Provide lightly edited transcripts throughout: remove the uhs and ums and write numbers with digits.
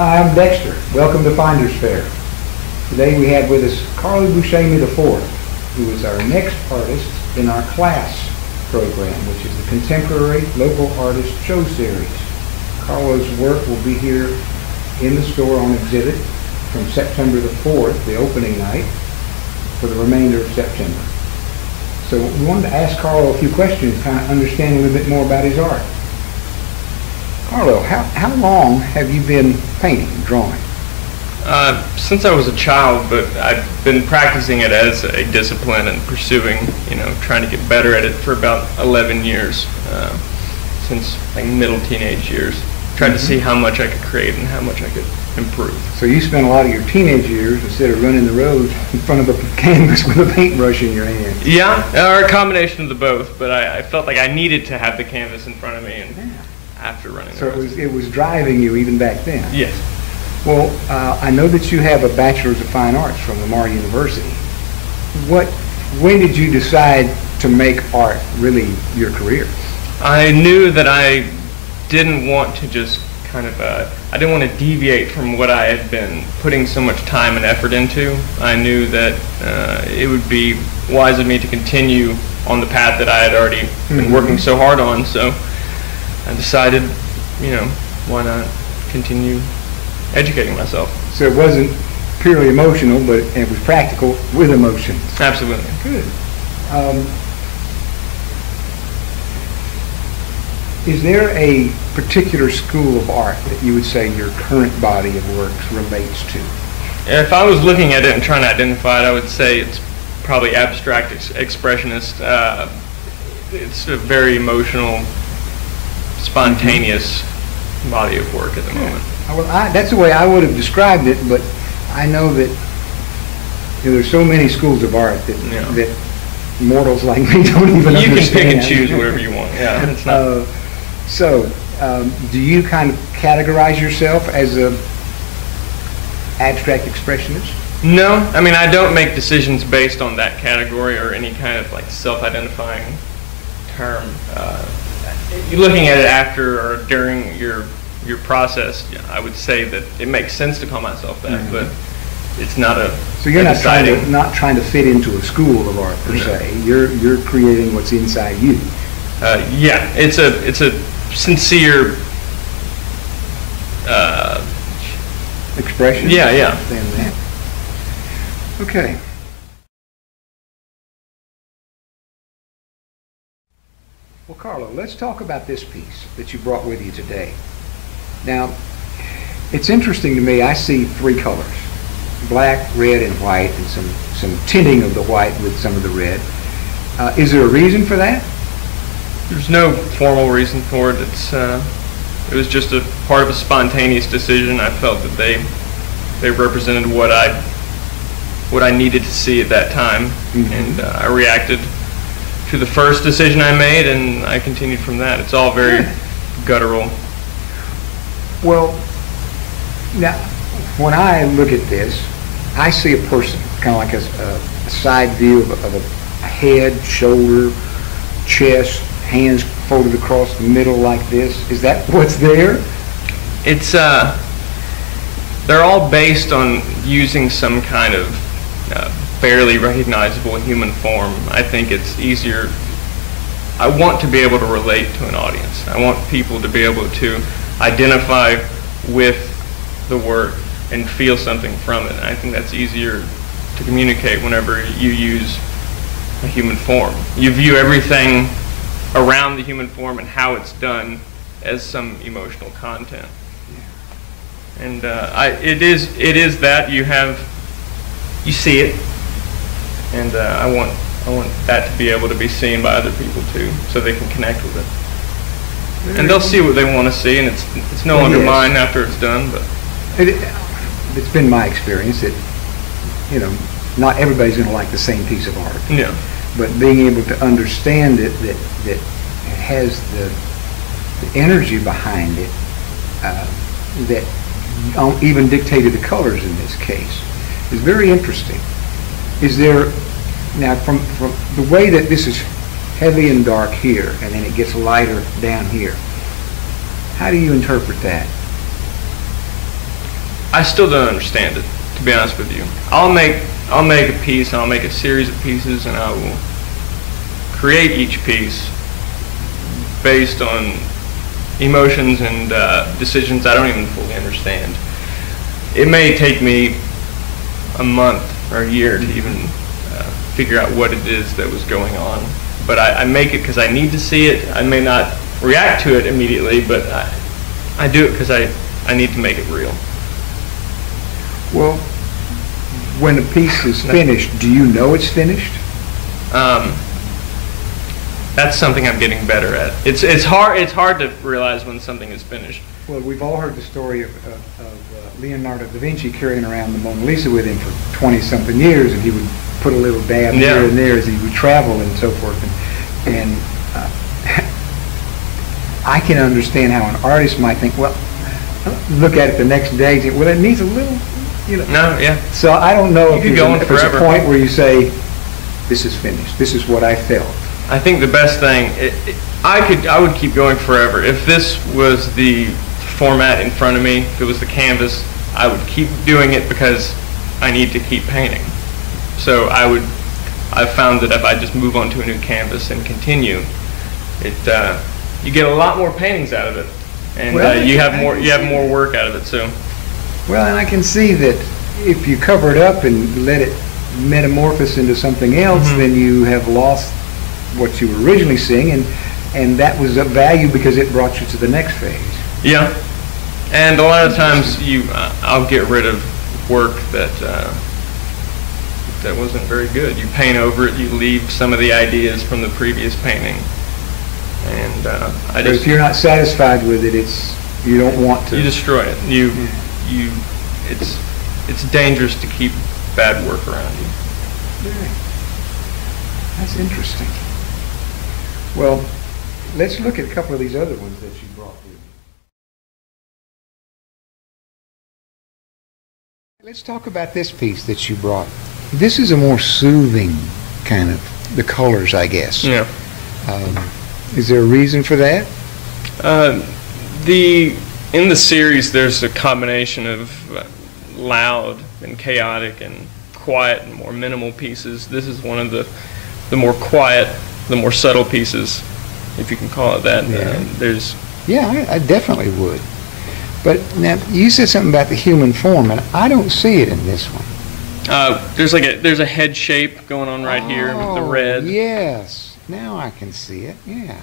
Hi, I'm Dexter. Welcome to Finder's Fair. Today we have with us Carlo Busceme IV, who is our next artist in our C.L.A.S.S program, which is the Contemporary Local Artist Show Series. Carlo's work will be here in the store on exhibit from September the 4th, the opening night, for the remainder of September. So we wanted to ask Carlo a few questions, kind of understand a little bit more about his art. Carlo, how long have you been painting, drawing? Since I was a child, but I've been practicing it as a discipline and pursuing, trying to get better at it for about 11 years, since like middle teenage years. Tried to see how much I could create and how much I could improve. So you spent a lot of your teenage years, instead of running the road, in front of a canvas with a paintbrush in your hand. Yeah, or a combination of the both, but I felt like I needed to have the canvas in front of me and after running the road. So it was driving you even back then? Yes. Well, I know that you have a Bachelor's of Fine Arts from Lamar University. When did you decide to make art really your career? I knew that I didn't want to just I didn't want to deviate from what I had been putting so much time and effort into. I knew that it would be wise of me to continue on the path that I had already been working so hard on, so I decided, why not continue educating myself. So it wasn't purely emotional, but it was practical with emotions. Absolutely. Good. Is there a particular school of art that you would say your current body of works relates to? If I was looking at it and trying to identify it, I would say it's probably abstract expressionist. It's a very emotional, spontaneous body of work at the moment. Well, that's the way I would have described it, but I know that there's so many schools of art that mortals like me don't even understand. You can pick and choose whatever you want. Yeah, it's not. Do you kind of categorize yourself as a abstract expressionist? No, I mean, I don't make decisions based on that category or any kind of like self-identifying term. You're looking at it after or during your process, I would say that it makes sense to call myself that, but it's not a. So you're not trying to fit into a school of art per se. You're creating what's inside you. Yeah, it's a sincere expression. Yeah. Okay. Well, Carlo, let's talk about this piece that you brought with you today. Now, it's interesting to me. I see three colors: black, red, and white, and some tinting of the white with some of the red. Is there a reason for that? There's no formal reason for it. It was just a part of a spontaneous decision. I felt that they represented what I needed to see at that time, and I reacted to the first decision I made, and I continued from that. It's all very guttural. Well, now when I look at this, I see a person, kind of like a side view of a head, shoulder, chest, hands folded across the middle like this. Is that what's there? It's they're all based on using some kind of barely recognizable human form. I think it's easier. I want to be able to relate to an audience. I want people to be able to identify with the work and feel something from it. And I think that's easier to communicate whenever you use a human form. You view everything around the human form and how it's done as some emotional content. And it is that you see it, and I want that to be able to be seen by other people too, so they can connect with it. And they'll see what they want to see, and it's no longer mine after it's done. But it's been my experience that not everybody's going to like the same piece of art. Yeah. But being able to understand it, that it has the energy behind it, that even dictated the colors in this case, is very interesting. Is there, now from the way that this is heavy and dark here, and then it gets lighter down here, how do you interpret that? I still don't understand it, to be honest with you. I'll make a piece, and I'll make a series of pieces, and I will create each piece based on emotions and decisions I don't even fully understand. It may take me a month or a year to even figure out what it is that was going on. But I make it because I need to see it. I may not react to it immediately, but I do it because I need to make it real. Well, when a piece is finished, do you know it's finished? That's something I'm getting better at. It's hard to realize when something is finished. Well, we've all heard the story of Leonardo da Vinci carrying around the Mona Lisa with him for 20-something years, and he would put a little dab here and there as he would travel and so forth. And I can understand how an artist might think, well, look at it the next day, and think, well, it needs a little, you know. No, yeah. So I don't know if there's a point where you say, this is finished. This is what I felt. I think the best thing, I would keep going forever. If this was the format in front of me, if it was the canvas, I would keep doing it because I need to keep painting. So I've found that if I just move on to a new canvas and continue, you get a lot more paintings out of it, and you have more work out of it. So. Well, and I can see that if you cover it up and let it metamorphose into something else, then you have lost what you were originally seeing, and that was of value because it brought you to the next phase. Yeah, and a lot of times I'll get rid of work that wasn't very good. You paint over it, you leave some of the ideas from the previous painting, and but if you're not satisfied with it, you don't want to. You destroy it. It's dangerous to keep bad work around you. Yeah. That's interesting. Well, let's look at a couple of these other ones that you brought with you. Let's talk about this piece that you brought. This is a more soothing kind of, the colors, I guess. Yeah. Is there a reason for that? In the series, there's a combination of loud and chaotic and quiet and more minimal pieces. This is one of the more quiet, the more subtle pieces, if you can call it that. Yeah. I definitely would. But now you said something about the human form, and I don't see it in this one. There's a head shape going on right here with the red. Yes, now I can see it. Yeah.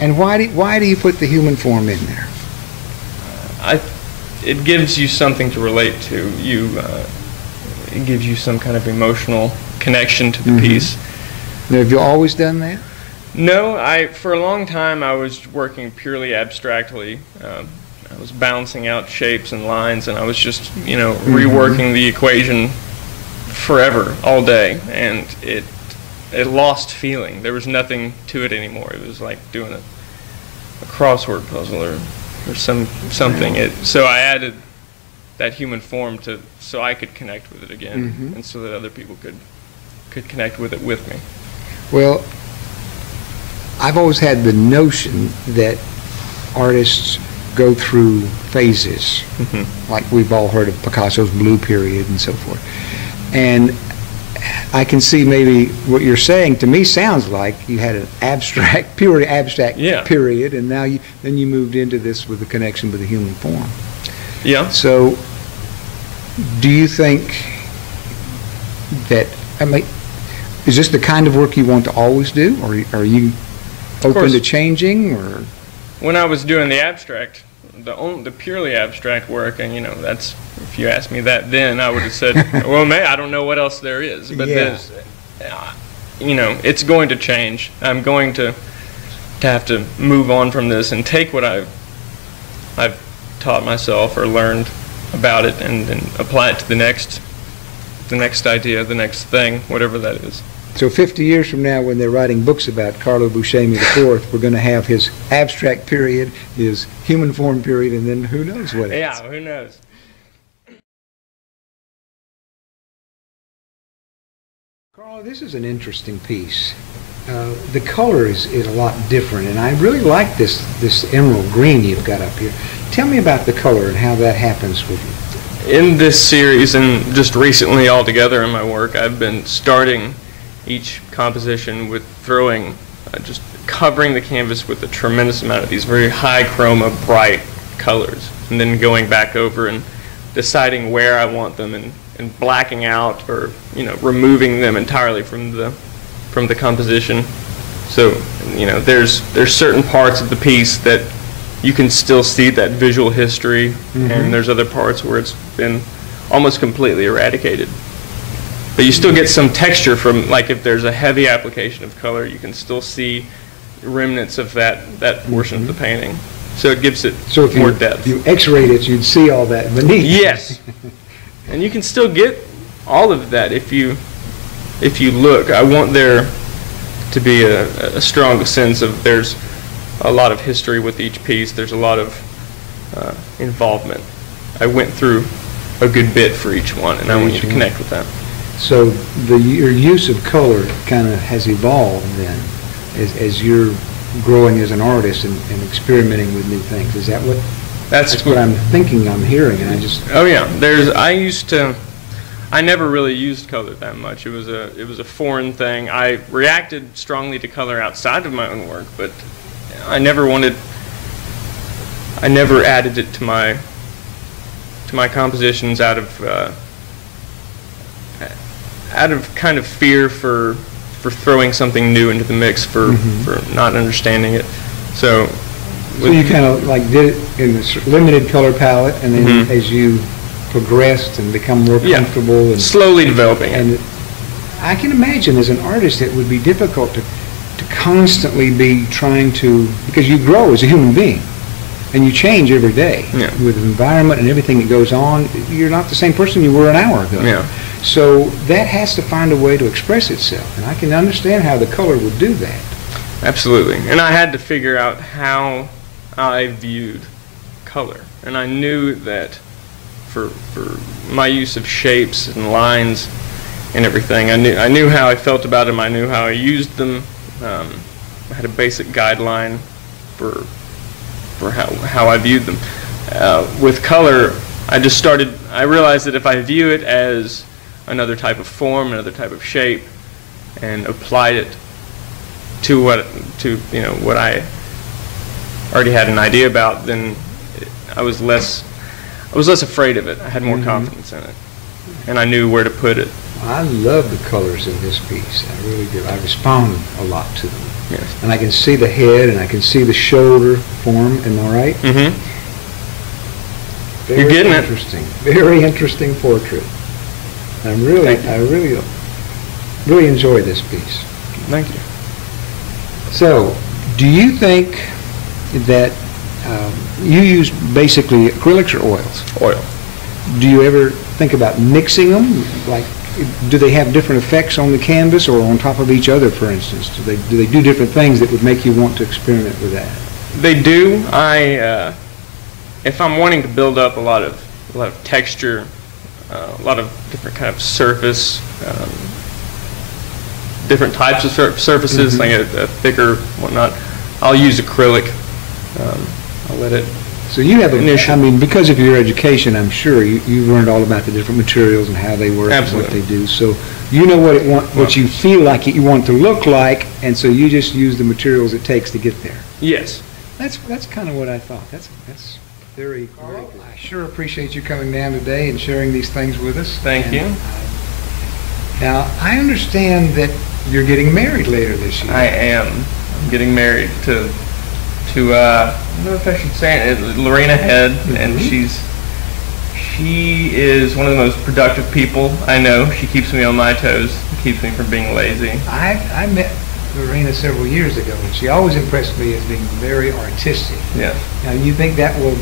And why do you put the human form in there? It gives you something to relate to. It gives you some kind of emotional connection to the piece. Now, have you always done that? No, for a long time I was working purely abstractly. I was balancing out shapes and lines, and I was just reworking the equation forever, all day, and it lost feeling. There was nothing to it anymore. It was like doing a crossword puzzle or something. So I added that human form so I could connect with it again, and so that other people could connect with it with me. Well, I've always had the notion that artists go through phases, like we've all heard of Picasso's blue period and so forth. And I can see maybe what you're saying to me sounds like you had an purely abstract period, and now then you moved into this with the connection with the human form. Yeah. So, do you think that, is this the kind of work you want to always do, or are you open to changing? Or when I was doing the abstract, the purely abstract work, and that's, if you asked me that then, I would have said, well, I don't know what else there is, but there's, it's going to change. I'm going to have to move on from this and take what I've taught myself or learned about it and apply it to the next idea, the next thing, whatever that is. So 50 years from now, when they're writing books about Carlo Busceme IV, we're going to have his abstract period, his human form period, and then who knows what else. Yeah, who knows. Carlo, this is an interesting piece. The color is a lot different, and I really like this emerald green you've got up here. tell me about the color and how that happens with you. In this series, and just recently altogether in my work, I've been starting each composition with throwing, just covering the canvas with a tremendous amount of these very high chroma, bright colors, and then going back over and deciding where I want them, and blacking out or removing them entirely from the composition. So there's certain parts of the piece that you can still see that visual history, and there's other parts where it's been almost completely eradicated. But you still get some texture from, like, if there's a heavy application of color, you can still see remnants of that portion of the painting. So it gives it more depth. If you x-rayed it, you'd see all that beneath. Yes. And you can still get all of that if you look. I want there to be a strong sense of there's a lot of history with each piece. There's a lot of involvement. I went through a good bit for each one, and I want you to connect with that. So your use of color kind of has evolved then, as you're growing as an artist and experimenting with new things. Is that what? That's what I'm thinking. I'm hearing, and I just. Oh yeah, I never really used color that much. It was a foreign thing. I reacted strongly to color outside of my own work, but I never added it to my compositions out of kind of fear for throwing something new into the mix, for not understanding it. So you kind of like did it in this limited color palette, and then as you progressed and become more comfortable and slowly developing it. And I can imagine as an artist it would be difficult to constantly be trying to, because you grow as a human being and you change every day with the environment and everything that goes on. You're not the same person you were an hour ago. Yeah. So that has to find a way to express itself, and I can understand how the color would do that. Absolutely. And I had to figure out how I viewed color, and I knew that for my use of shapes and lines and everything, I knew how I felt about them. I knew how I used them. I had a basic guideline for how I viewed them. With color, I realized that if I view it as another type of form, another type of shape, and applied it to what I already had an idea about, then I was less afraid of it. I had more confidence in it, and I knew where to put it. I love the colors in this piece. I really do. I respond a lot to them. Yes. And I can see the head, and I can see the shoulder form. Am I right? You're getting it. Interesting. Very interesting portrait. I really enjoy this piece. Thank you. So, do you think that you use basically acrylics or oils? Oil. Do you ever think about mixing them? Like, do they have different effects on the canvas or on top of each other, for instance? Do they do different things that would make you want to experiment with that? They do. If I'm wanting to build up a lot of texture, a lot of different kind of surface, different types of surfaces, like a thicker whatnot, I'll use acrylic. I'll let it. So you have because of your education, I'm sure you've learned all about the different materials and how they work and what they do. So you know what you feel like you want to look like, and so you just use the materials it takes to get there. Yes. That's kind of what I thought. That's very good. I sure appreciate you coming down today and sharing these things with us. Thank you. Now, I understand that you're getting married later this year. I am. I'm getting married to I don't know if I should say it, Lorena Head, and she is one of the most productive people I know. She keeps me on my toes, keeps me from being lazy. I met Lorena several years ago, and she always impressed me as being very artistic. Yes. Now, you think that will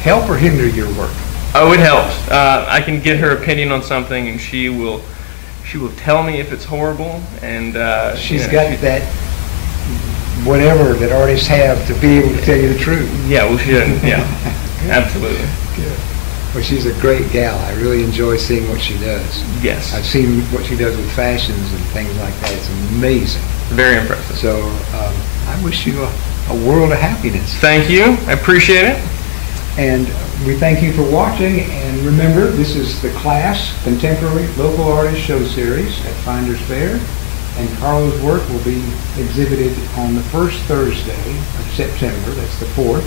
help or hinder your work? Oh, it helps. I can get her opinion on something, and she will tell me if it's horrible, and she's got that whatever that artists have to be able to tell you the truth. Yeah, well, absolutely. Good. Well, she's a great gal. I really enjoy seeing what she does. Yes. I've seen what she does with fashions and things like that. It's amazing. Very impressive. So I wish you a world of happiness. Thank you. I appreciate it. And we thank you for watching, and remember, this is the C.L.A.S.S. Contemporary Local Artist Show Series at Finders Fair, and Carlo's work will be exhibited on the first Thursday of September, that's the 4th,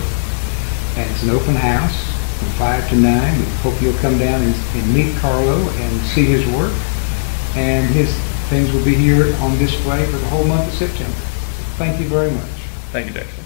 and it's an open house from 5 to 9. We hope you'll come down and meet Carlo and see his work, and his things will be here on display for the whole month of September. Thank you very much. Thank you, Dave.